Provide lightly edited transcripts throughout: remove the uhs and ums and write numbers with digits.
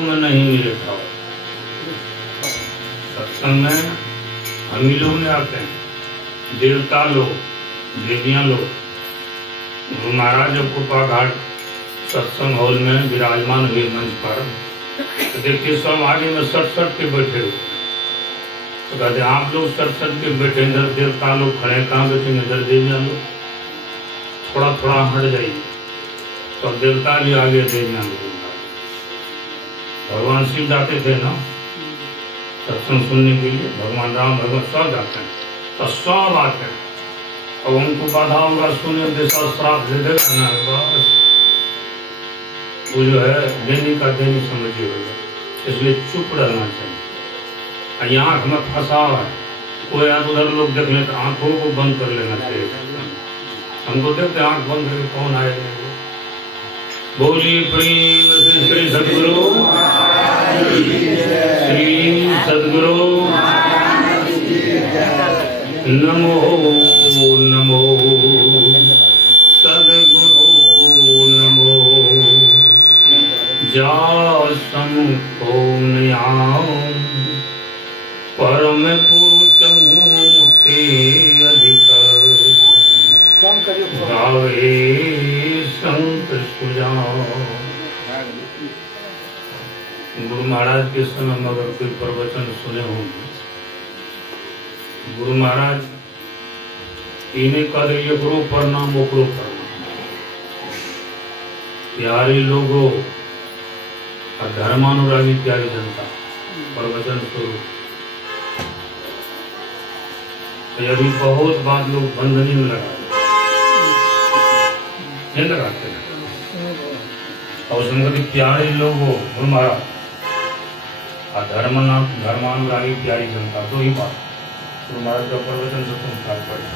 में नहीं मिले था। सत्संग में हम ही लोग ने आते हैं, देवता लोग, देवियां लोग। गुरु महाराज जब कुपा घाट सत्संग हॉल में विराजमान हुए मंच पर, तो देखिए सब आगे में सट के बैठे हुए। तो कहते आप लोग सट के बैठे, इधर देवता लोग खड़े, कहाँ बैठेंगे? इधर देवियां लोग, थोड़ा हट जाइए। तो देवता भी आगे, देवियां लोग। भगवान शिव जाते थे ना सत्संग सुनने के लिए, भगवान राम, भगवान सब जाते हैं, तो सब आते हैं। और उनको बाधा होगा सुने जैसा श्राप दे देगा ना, बस वो जो है देने का देनी समझिए होगा। इसलिए चुप रहना चाहिए। आँख में फंसा है कोई, आप उधर लोग देख लेते, आंखों को बंद कर लेना चाहिए। हमको देखते आंख बंद करके कौन आएगा? बोलिए प्रेम से श्री सदगुरु, श्री सदगुरु नमो नमो, सदगुरु नमो। जा समुखो नयाम परम पुरुषों ते अधिक, गावे संत सुजाओ। गुरु महाराज के समय में अगर कोई प्रवचन सुने होंगे, गुरु महाराज इन्हें कह दिए गुरु प्रणाम, ओकरो प्रणाम। प्यारे लोगों और धर्मानुरागी प्यारी जनता, प्रवचन शुरू। अभी बहुत बात लोग बंधनी में लगाते हैं, और उसमें प्यारे लोगों गुरु महाराज और धर्मानुरागी प्यारी जनता, दो ही बात गुरु महाराज का प्रवचन से तुम खास पड़े।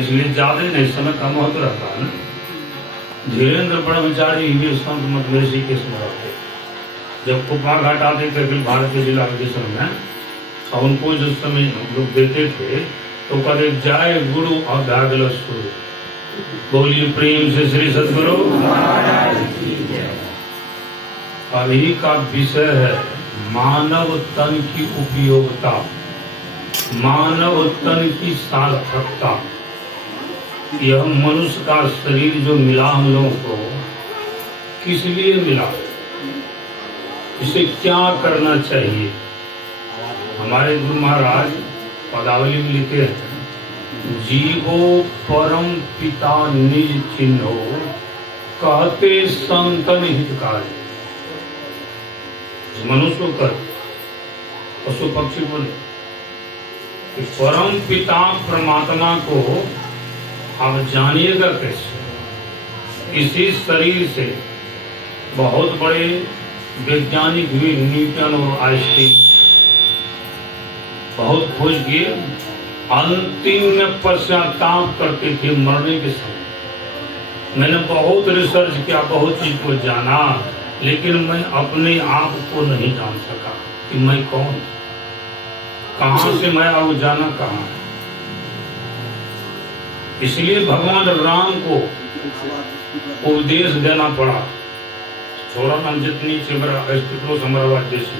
इसलिए ज्यादा नहीं, समय का महत्व रहता है ना। धीरेन्द्र ब्रह्मचारी ये संत मतवेशी के स्मरण थे, जब कुपा घाट आते थे अखिल भारतीय जिला विदेशन में, और उनको जिस समय लोग देते थे तो कहते जाए गुरु अभ्यागल सुर। बोलिए प्रेम से श्री सदगुरु। अभी का विषय है मानव तन की उपयोगिता, मानव तन की सार्थकता। यह मनुष्य का शरीर जो मिला हम लोगों को, किस लिए मिला, इसे क्या करना चाहिए? हमारे गुरु महाराज पदावली में लिखे हैं, जीवो परम पिता निज चिन्हो, कहते संतन हितकारी। मनुष्य कर पशु पक्षी बोले कि परम पिता परमात्मा को आप जानिएगा कैसे? इसी शरीर से बहुत बड़े वैज्ञानिक हुए, न्यूटन और आइंस्टीन बहुत खोज किए, अंतिम में पश्चाताप करते थे मरने के समय। मैंने बहुत रिसर्च किया, बहुत चीज को जाना, लेकिन मैं अपने आप को नहीं जान सका कि मैं कौन, कहां से मैं आऊं, जाना कहां। इसलिए भगवान राम को उपदेश देना पड़ा। छोड़ा नाम जितनी समरावाद जैसी।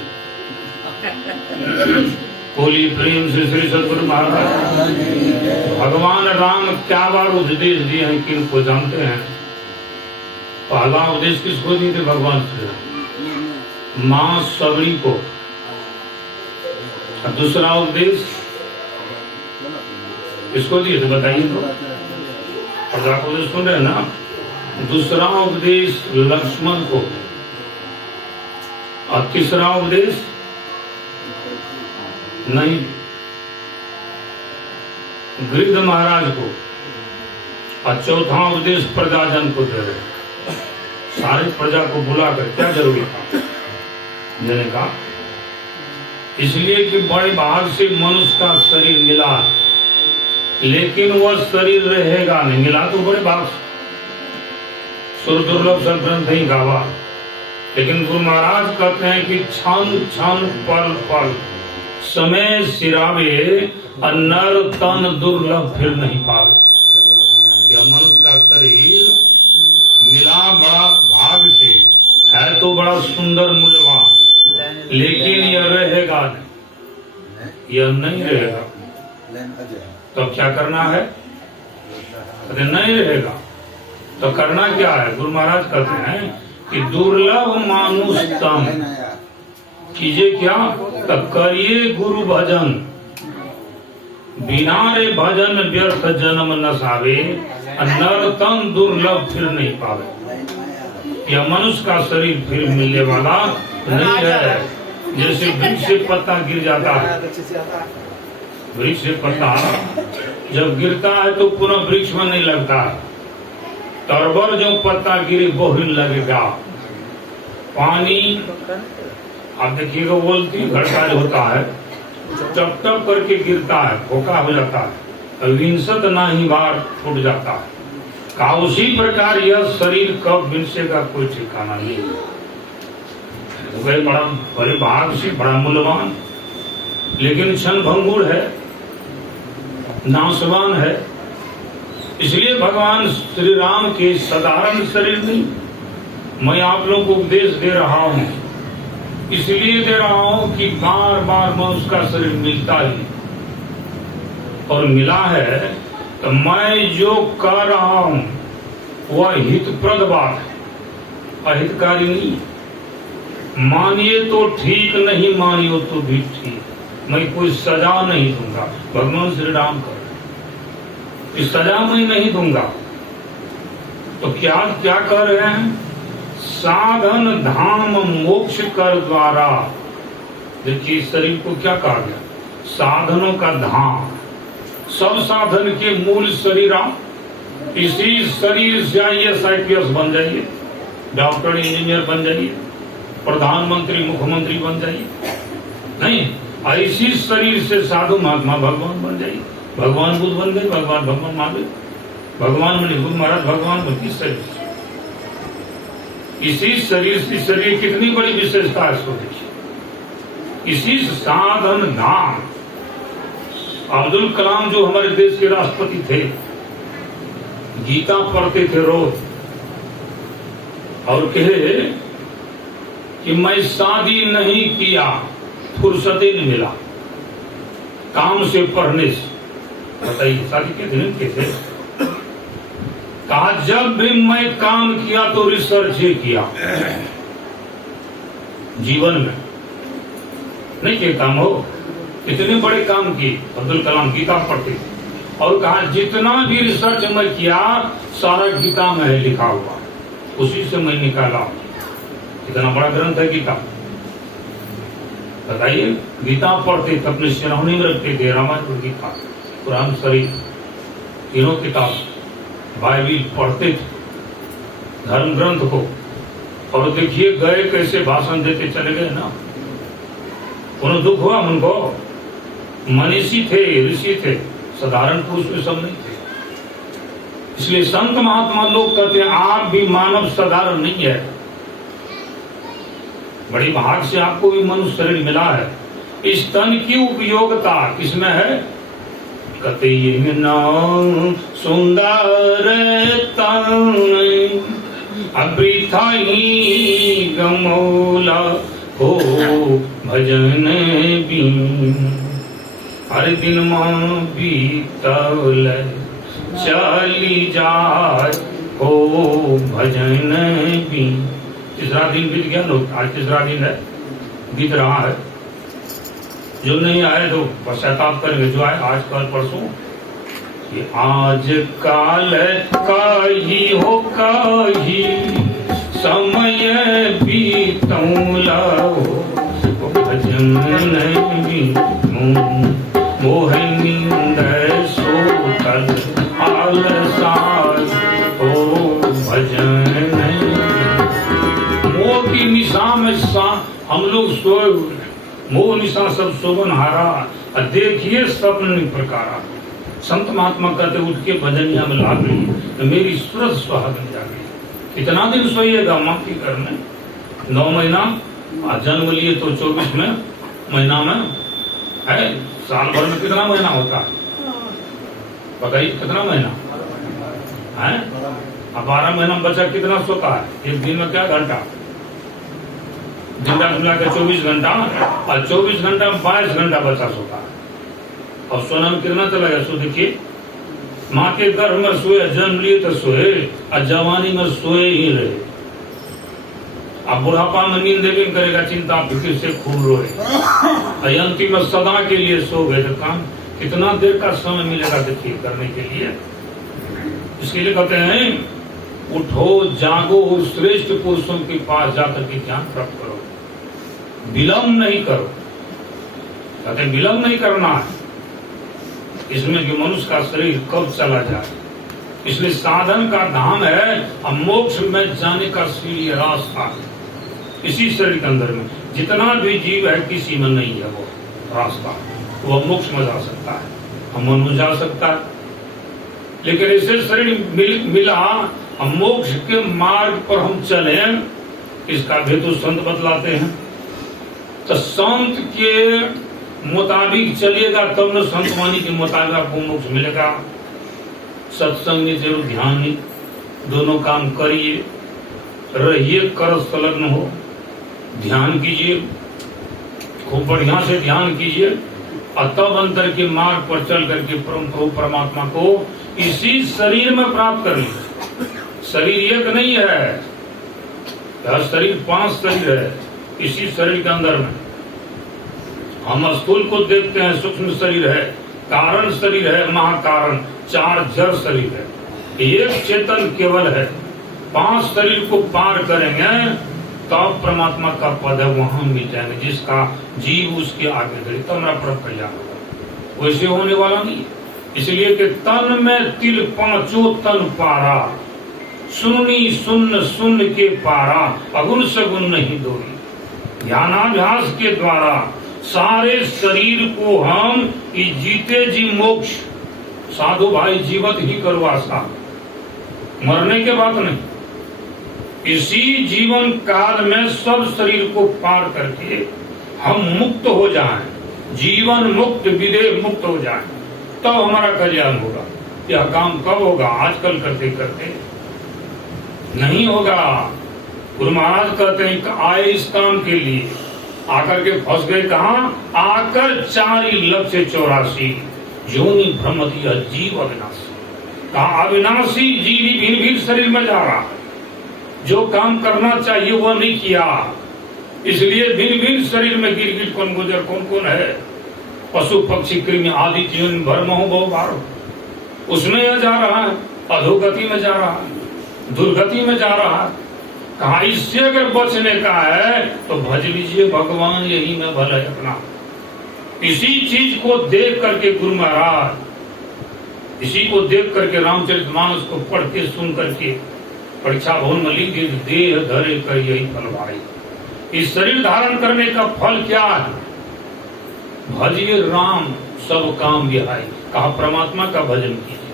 बोली प्रेम से श्री सदगुरु महाराज। भगवान राम क्या बार उपदेश दिए हैं, किनको जानते हैं? पहला उपदेश किसको दिए थे? भगवान श्री राम, मां सबरी को। और दूसरा उपदेश किसको दिए थे बताइए तो? प्रजा को सुन रहे ना? दूसरा उपदेश लक्ष्मण को, और तीसरा उपदेश नहीं, गृध महाराज को, और चौथा उपदेश प्रजाजन को दे रहे। सारी प्रजा को बुलाकर क्या जरूरी था देने का? इसलिए कि बड़े भाग से मनुष्य का शरीर मिला, लेकिन वह शरीर रहेगा नहीं। मिला तो बड़े भाग से, सुर दुर्लभ संत ही गावा। लेकिन गुरु महाराज कहते हैं कि क्षण क्षण पल पल समय सिरावे, नर तन दुर्लभ फिर नहीं पावे। यह मनुष्य का शरीर मिला बड़ा भाग से है, तो बड़ा सुंदर मूल्यवान, लेकिन यह रहेगा नहीं, यह नहीं रहेगा। तो क्या करना है? कहते नहीं रहेगा तो करना क्या है? गुरु महाराज कहते हैं कि दुर्लभ मानुषतम, कीजिए क्या? तो करिए गुरु भजन, बिना रे भजन व्यर्थ जन्म न सावे, नर तन दुर्लभ फिर नहीं पावे। यह मनुष्य का शरीर फिर मिलने वाला नहीं है। जैसे वृक्ष से पत्ता गिर जाता है, वृक्ष से पत्ता जब गिरता है तो पुनः वृक्ष में नहीं लगता है, तरबर जो पत्ता गिरे वो ही लगेगा। पानी आप देखिएगा बोलती घटकाल होता है, टप टप करके गिरता है, फोका हो जाता है, विंशत ना ही बार फूट जाता है। का उसी प्रकार यह शरीर कब विंशेगा कोई ठिकाना नहीं। बड़ा बड़े भाग से बड़ा मूल्यवान, लेकिन क्षण भंगुर है, नाशवान है। इसलिए भगवान श्री राम के साधारण शरीर नहीं, मैं आप लोगों को उपदेश दे रहा हूँ, इसलिए दे रहा हूँ कि बार बार मैं उसका शरीर मिलता ही और मिला है, तो मैं जो कर रहा हूँ वह हितप्रद बात है, अहितकारी नहीं। मानिए तो ठीक, नहीं मानिए तो भी ठीक, मैं कोई सजा नहीं दूंगा। भगवान श्री राम कर इस सजा मैं नहीं दूंगा। तो क्या क्या कर रहे हैं? साधन धाम मोक्ष कर द्वारा। देखिए शरीर को क्या कहा गया? साधनों का धाम। सब साधन के मूल शरीर। इसी शरीर से IAS IPS बन जाइए, डॉक्टर इंजीनियर बन जाइए, प्रधानमंत्री मुख्यमंत्री बन जाइए। नहीं, इसी शरीर से साधु महात्मा भगवान बन जाइए। भगवान बुद्ध बन गए, भगवान महावीर, भगवान गुरु महाराज भगवान बन। किस शरीर से? इसी शरीर से। शरीर कितनी बड़ी विशेषता है इसको देखिए। इसी साधन धाम। अब्दुल कलाम जो हमारे देश के राष्ट्रपति थे, गीता पढ़ते थे रोज और कहे कि मैं शादी नहीं किया, फुर्सत ही नहीं मिला काम से, पढ़ने से। बताइए शादी के दिन के थे? कहा जब भी मैं काम किया तो रिसर्च ही किया, जीवन में नहीं किए काम हो। इतने बड़े काम किए अब्दुल कलाम, गीता पढ़ते थे और कहा जितना भी रिसर्च मैं किया सारा गीता में है लिखा हुआ, उसी से मैं निकाला। इतना बड़ा ग्रंथ है गीता। बताइए, गीता पढ़ते थे, अपने सिरहाने में रखते थे, रामायण गीता कुरान शरीफ तीनों किताब बाइबिल पढ़ते थे, धर्म ग्रंथ को। और देखिए गए कैसे भाषण देते चले गए ना। उन्हें दुख हुआ उनको, मनीषी थे, ऋषि थे, साधारण पुरुष में सब नहीं थे। इसलिए संत महात्मा लोग कहते हैं आप भी मानव साधारण नहीं है, बड़ी भाग से आपको भी मनुष्य शरीर मिला है। इस तन की उपयोगिता किसमें है? कहते ये नाम सुंदर तन अवृथा ही गमोला हो भजन बीन, हर दिन मां बीतल चली जाए हो भजन बीन। तीसरा दिन बीत गया लोग, आज तीसरा दिन है, बीत रहा है। जो नहीं आए तो पश्चाताप करेंगे, जो आए आज कल परसों। कि आज काल काही हो काही समय बीतौला हो भजन मोह नींद सोतल आलसाल हो भजन। मोह की निशा में हम लोग सोए, मोह निशा सब शोभन हारा, देखिए स्वप्न प्रकारा। संत महात्मा कहते उठ के भजनिया में लाग गई, तो मेरी सूरत सुहागन जागी। कितना दिन सोइएगा माँ की घर में? 9 महीना, जन्म लिए तो 24 में महीना में है। साल भर में कितना महीना होता है बताइए? कितना महीना है? अब 12 महीना में बच्चा कितना सोता है? एक दिन में क्या घंटा? दिन रात मिला के 24 घंटा, और 24 घंटा में 22 घंटा बच्चा सोता है। और सोना में कितना चला गया? सो देखिए, माँ के गर्भ में सोए, जन्म लिए तो सोए, और जवानी में सोए ही रहे। अब बुढ़ापा में नींद भी करेगा, चिंता फिक्र से खूब रोए, अंतिम में सदा के लिए सो गए। तो काम कितना देर का समय मिलेगा देखिए करने के लिए। इसके लिए कहते हैं उठो जागो, श्रेष्ठ पुरुषों के पास जाकर के ज्ञान प्राप्त करो, विलम्ब नहीं करो। कहते हैं विलम्ब नहीं करना है इसमें कि मनुष्य का शरीर कब चला जाए। इसलिए साधन का धाम है, अब मोक्ष में जाने का सीढ़ी रास्ता है इसी शरीर के अंदर में। जितना भी जीव है किसी में नहीं है वो रास्ता, वो मोक्ष में जा सकता है, हम मन में जा सकता है। लेकिन ऐसे शरीर मिला, हम मोक्ष के मार्ग पर हम चले, इसका भी तो संत बतलाते हैं। तो संत के मुताबिक चलिएगा तब न संत वाणी के मुताबिक आपको मोक्ष मिलेगा। सत्संग में जरूर ध्यान नहीं, दोनों काम करिए, रहिए, कर संलग्न हो, ध्यान कीजिए, खूब बढ़िया से ध्यान कीजिए, और तब अंतर के मार्ग पर चल करके परम प्रभु परमात्मा को इसी शरीर में प्राप्त कर लीजिए। शरीर एक नहीं है, शरीर 5 शरीर है इसी शरीर के अंदर में। हम स्थूल को देखते हैं, सूक्ष्म शरीर है, कारण शरीर है, महाकारण, 4 जड़ शरीर है, एक चेतन केवल है। 5 शरीर को पार करेंगे तब परमात्मा का पद है, वहां मिल जाएंगे। जिसका जीव उसके आगे गए तब मेरा परम कल्याण होगा, वैसे होने वाला नहीं। इसलिए कि तन में तिल 5 तन पारा, सुननी सुन सुन के पारा, अगुण सगुण नहीं दोरी। ध्यानाभ्यास के द्वारा सारे शरीर को हम जीते जी मोक्ष, साधु भाई जीवत ही करो आशा, मरने के बाद नहीं। इसी जीवन काल में सब शरीर को पार करके हम मुक्त हो जाएं, जीवन मुक्त, विदेह मुक्त हो जाएं, तब तो हमारा कल्याण होगा। यह काम कब होगा? आजकल करते करते नहीं होगा। गुरु महाराज कहते हैं कि आए इस काम के लिए, आकर के फंस गए कहाँ? आकर 4,84,84 योनि भ्रम दिया जीव अविनाशी। कहा अविनाशी जीव ही भिन्न भिन्न शरीर में जा रहा, जो काम करना चाहिए वह नहीं किया, इसलिए भिन्न भिन्न शरीर में गिर गिर कौन गुजर कौन कौन है। पशु पक्षी कृमि आदि जीवन भर में बहु बार उसमें यह जा रहा है, अधोगति में जा रहा है, दुर्गति में जा रहा है। कहा इससे अगर बचने का है तो भज लीजिए भगवान, यही में भला है अपना। इसी चीज को देख करके गुरु महाराज, इसी को देख करके रामचरितमानस को पढ़ के सुन करके परीक्षा भवन में लिख दिए, देह धरे कर यही फल भाई। इस शरीर धारण करने का फल क्या है? भजिए राम सब काम विहाई। कहा परमात्मा का भजन कीजिए,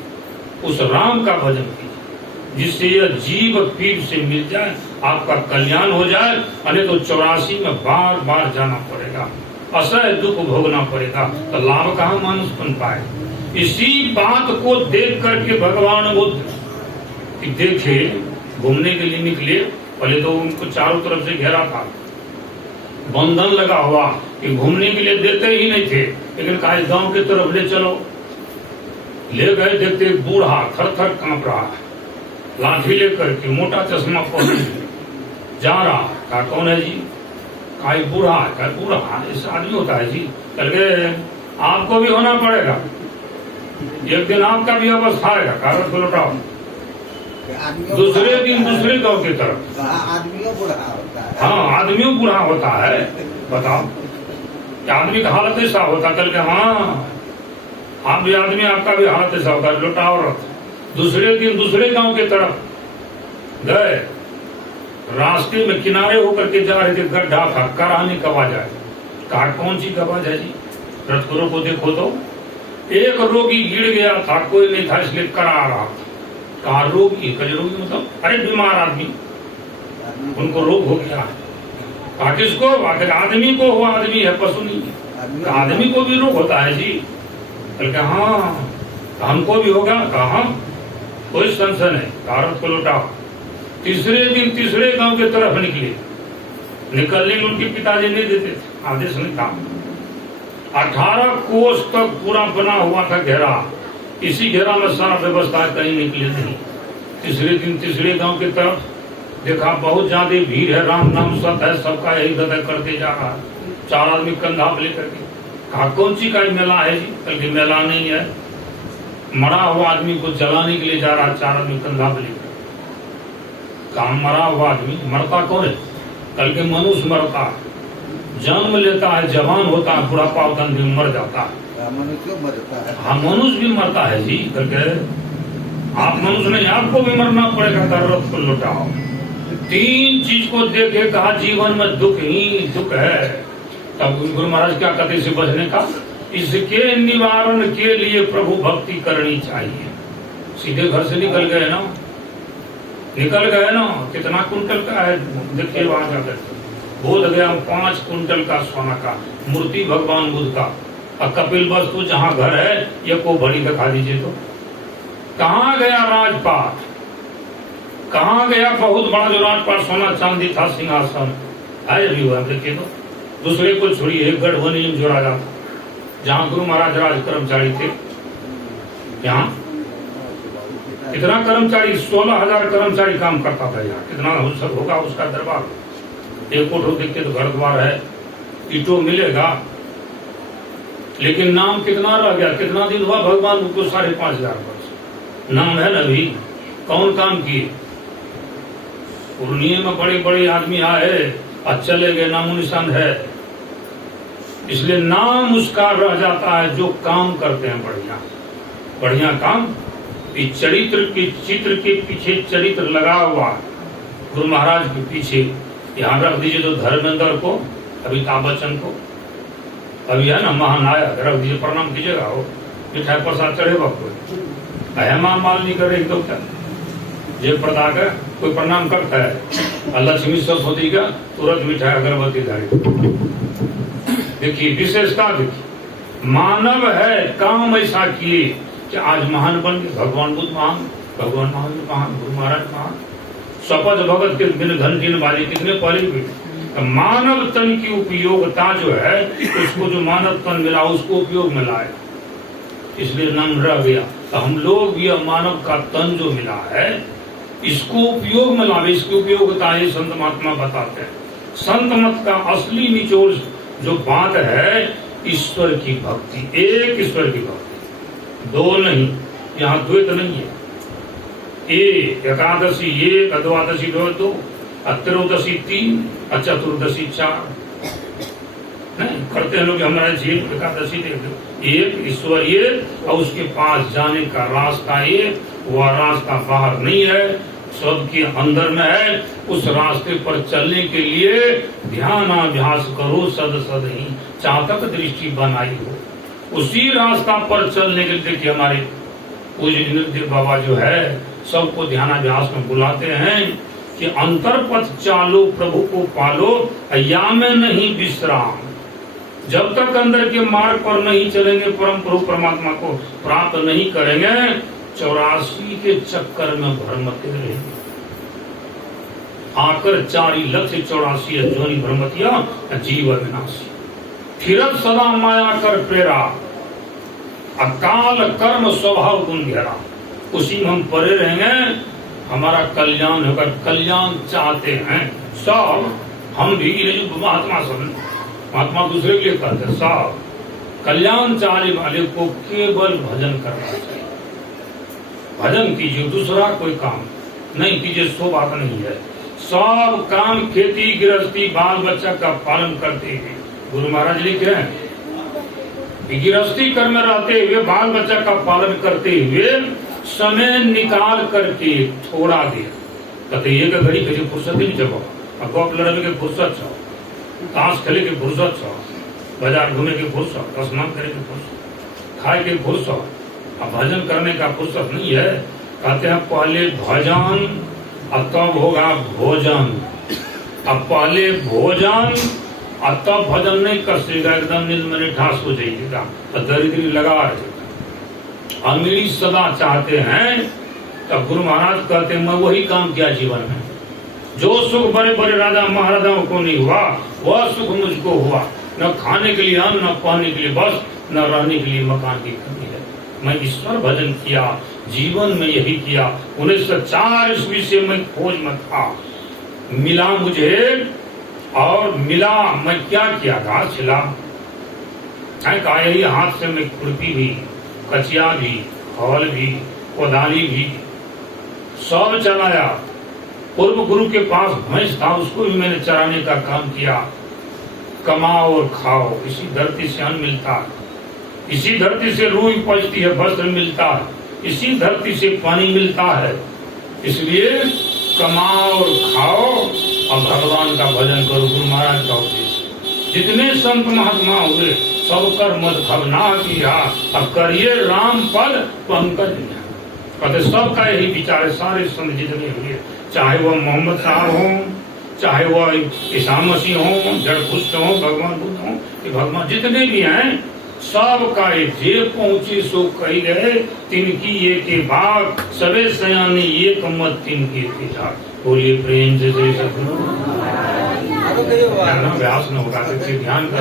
उस राम का भजन कीजिए, जिससे यह जीव पीर से मिल जाए, आपका कल्याण हो जाए। अने तो 84 में बार बार जाना पड़ेगा, असह्य दुख भोगना पड़ेगा, तो लाभ कहाँ मानुष बन पाए। इसी बात को देख करके भगवान बुद्ध देखे, घूमने के लिए निकले। पहले तो उनको चारों तरफ से घेरा था, बंधन लगा हुआ कि घूमने के लिए देते ही नहीं थे। लेकिन कहा गांव की तरफ ले चलो, ले गए। देखते एक बूढ़ा थर थर कांप रहा है, लाठी लेकर के, मोटा चश्मा पहने जा रहा। कहा कौन है जी? कहा बूढ़ा। कहा बूढ़ा ऐसा आदमी होता है जी? करके आपको भी होना पड़ेगा, एक दिन आपका भी अवस्था आएगा, कागज को लौटाओ। दूसरे दिन दूसरे गांव की तरफ आदमियों बूढ़ा होता है। हाँ, आदमियों बूढ़ा होता है। बताओ क्या आदमी का हालत ऐसा होता? कल के हाँ आप भी आदमी, आपका भी हालत ऐसा होता है, लौटाओ रथ। दूसरे दिन दूसरे गांव की तरफ गए, रास्ते में किनारे होकर के जा रहे थे, गड्ढा था, कराने कब आ जाए। कहा कौन सी आवाज है जी? रथगुरु को देखो तो एक रोगी गिर गया था, कोई नहीं था, इसलिए करा रहा था। कहा रोगी? रोगी मतलब अरे बीमार आदमी, उनको रोग हो गया। कहा किसको? आखिर आदमी को हुआ, आदमी है, पशु नहीं है। आदमी को भी रोग होता है जी? बल्कि हाँ हमको भी होगा। कहा कोई संशय नहीं, भारत को लौटाओ। तीसरे दिन तीसरे गांव की तरफ निकले, निकलने में उनके पिताजी नहीं देते थे, आदेश नहीं था। 18 कोस तक पूरा बना हुआ था घेरा, इसी घेरा में सारा व्यवस्था, कहीं निकले नहीं। तीसरे दिन तीसरे गांव की तरफ देखा बहुत ज्यादा भीड़ है, राम नाम सत है, सबका यही गदर करते जा रहा है। 4 आदमी कंधा पे लेकर के कहा कौन सी का मेला है जी? कल के मेला नहीं है, मरा हुआ आदमी को जलाने के लिए जा रहा। 4 आदमी कंधा पे लेकर, कहा मरा हुआ आदमी, मरता कौन है? कल के मनुष्य मरता है, जन्म लेता है, जवान होता है, बुढ़ापा होता है, मर जाता है। मनुष्य मरता है। हाँ मनुष्य भी मरता है जी। करके आप मनुष्य नहीं, आपको भी मरना पड़ेगा। जरूरत को लौटाओ। 3 चीज को देखे, कहा जीवन में दुख ही दुख है। तब गुरु महाराज क्या कहते इसे बचने का? इसके निवारण के लिए प्रभु भक्ति करनी चाहिए। सीधे घर से निकल गए ना, निकल गए ना। कितना कुंटल का है देखिए, वहां जाकर बोध गया 5 कुंटल का सोना का मूर्ति भगवान बुद्ध का। और कपिल वस्तु जहाँ घर है, ये को बड़ी दिखा दीजिए तो। कहाँ गया राजपाट? कहाँ गया बहुत बड़ा जो राजपाट, सोना चांदी था, सिंहासन है भी हुआ। देखिए तो दूसरे को छोड़िए, गढ़वनी में जोड़ा जाता, जहाँ गुरु महाराज राज कर्मचारी थे। यहाँ कितना कर्मचारी, 16,000 कर्मचारी काम करता था यहाँ। कितना होगा उसका दरबार? एक फोटो देखते तो घर द्वार है, ईटो मिलेगा, लेकिन नाम कितना रह गया? कितना दिन हुआ भगवान को? 5,500 वर्ष। नाम है ना भी, कौन काम किए? पूर्णिया में बड़े बड़े आदमी आए और चले गए, नामो निशान है। इसलिए नाम उसका रह जाता है जो काम करते हैं बढ़िया बढ़िया काम। इस चरित्र के चित्र के पीछे चरित्र लगा हुआ गुरु महाराज के पीछे। यहाँ रख दीजिए तो धर्मेंद्र को, अमिताभ बच्चन को, अभी है ना महानायक, रख दीजिए, प्रणाम कीजिएगा। हो मिठाई प्रसाद चढ़ेगा कोई? हेमा मालिनी करे एकदम क्या जे प्रदा का कोई प्रणाम करता है, और लक्ष्मी सरस्वती का तुरंत मिठाई अगरबत्ती धारी। देखिए विशेषता देखिए, मानव है काम ऐसा किए कि आज महान बन गए। भगवान बुद्ध महान, भगवान महान, गुरु महाराज महान। शपथ भगत के बिन घंटी वाली कितने पहले भी। मानव तन की उपयोगिता जो है, उसको जो मानव तन मिला उसको उपयोग में लाए, इसलिए नाम रह गया। तो हम लोग भी मानव का तन जो मिला है इसको उपयोग में लावे, इसकी उपयोगिता ये संत महात्मा बताते हैं। संत मत का असली निचोड़ जो बात है, ईश्वर की भक्ति, एक ईश्वर की भक्ति, 2 नहीं, यहाँ द्वैत नहीं है। एकादशी 1, द्वादशी 2, त्रयोदशी 3, चतुर्दशी 4 नहीं करते हैं लोग। हमारा जीव एकादशी एक ईश्वर एक, और उसके पास जाने का रास्ता एक, वह रास्ता बाहर नहीं है, सबके अंदर में है। उस रास्ते पर चलने के लिए ध्यान अभ्यास करो, सद सद ही चातक दृष्टि बनाई हो। उसी रास्ता पर चलने के लिए देखिए हमारे पूज्य नित्य बाबा जो है सबको ध्यानाभ्यास में बुलाते हैं कि अंतरपथ चालो प्रभु को पालो, या में नहीं विश्राम। जब तक अंदर के मार्ग पर नहीं चलेंगे, परम प्रभु परमात्मा को प्राप्त नहीं करेंगे, 84 के चक्कर में भ्रमते रहेंगे। आकर 4 लक्ष्य 84 जोनि भ्रमतिया जीव विनाशी। फिरत सदा माया कर प्रेरा, अकाल कर्म स्वभाव गुण घेरा। उसी में हम परे रहेंगे, हमारा कल्याण होगा। कल्याण चाहते हैं सब, हम भी महात्मा सब, महात्मा दूसरे के लिए करते सब। कल्याण चाहने वाले को केवल भजन करना चाहिए। भजन कीजिए, दूसरा कोई काम नहीं कीजिए, सो बात नहीं है। सब काम खेती गृहस्थी बाल बच्चा का पालन करते हुए, गुरु महाराज लिख रहे हैं, गृहस्थी कर्म में रहते हुए बाल बच्चा का पालन करते हुए समय निकाल करके थोड़ा देर, कहते एक घड़ी कहीं फुर्सत नहीं जब गप लड़ने के फुर्सत छो, ताश खेले के फुर्सत छो, बाजार घूमे के फुर्सत, स्नान करे के फुर्सत, खाए के फुर्सत, अब भजन करने का फुर्सत नहीं है। कहते हैं पहले भजन और तब होगा भोजन। अब पहले भोजन और तब भजन नहीं कर सकेगा, एकदम नींद में निठास हो जाइएगा तो दरिद्री लगा रहेगा। अमीरी सदा चाहते हैं, तब गुरु महाराज कहते हैं मैं वही काम किया जीवन में, जो सुख बड़े बड़े राजा महाराजाओं को नहीं हुआ वह सुख मुझको हुआ। न खाने के लिए अन्न, न पहनने के लिए बस, न रहने के लिए मकान की कमी है। मैं ईश्वर भजन किया, जीवन में यही किया। 1904 ईस्वी से मैं खोज में था, मिला मुझे और मिला मैं क्या किया, घास छिला, कहा यही हाथ से मैं खुरपी भी, कचिया भी, हौल भी, कोदाली भी सब चलाया। पूर्व गुरु के पास भैंस था, उसको भी मैंने चराने का काम किया। कमाओ और खाओ, इसी धरती से अन्न मिलता है, इसी धरती से रूह पचती है, वस्त्र मिलता है, इसी धरती से पानी मिलता है। इसलिए कमाओ और खाओ और भगवान का भजन करो। गुरु महाराज का उपदेश। जितने संत महात्मा हुए सब कर मत खबना किया, अब करिए राम पद पंकज। कहते सबका यही विचार है, सारे संत जितने हुए, चाहे वह मोहम्मद साहब हो, चाहे वह ईसा मसीह हो, जड़पुष्ट हो, भगवान बुद्ध हो, कि भगवान जितने भी हैं सब का जे पहुंचे सो कही गए, तिनकी ये के भाग सबे सयानी एक मत तिनके के जाग। बोलिए प्रेम से श्री सद्गुरु। व्यास न होगा ध्यान कर।